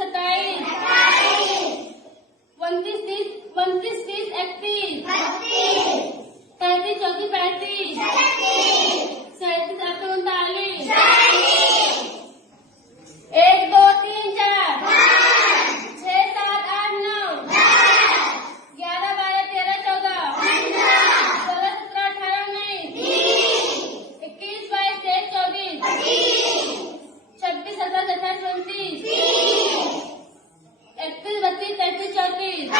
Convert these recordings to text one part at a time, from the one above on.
27 29 30 31 32 33 34 35 37 1 2 3 4 6 7 8 9 11 12 13 14 16 17 18 19 21 22 23 24 26 27 28 29 31 32 33 34 36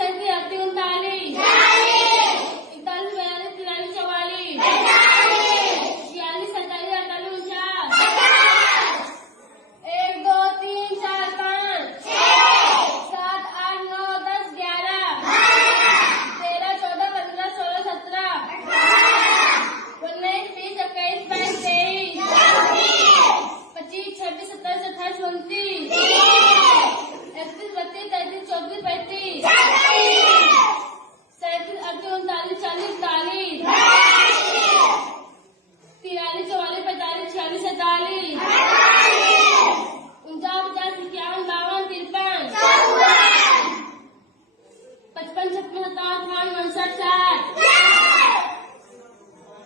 37 38 39 41 42 43 44 46 47 48 1 2 3 4 5 7 8 9 10 11 13 14 15 16 17 19 20 21 22 23 25 26 27 28 29 31 32 33 34 35 37 38 39 40 41 42 43 44 45 46 47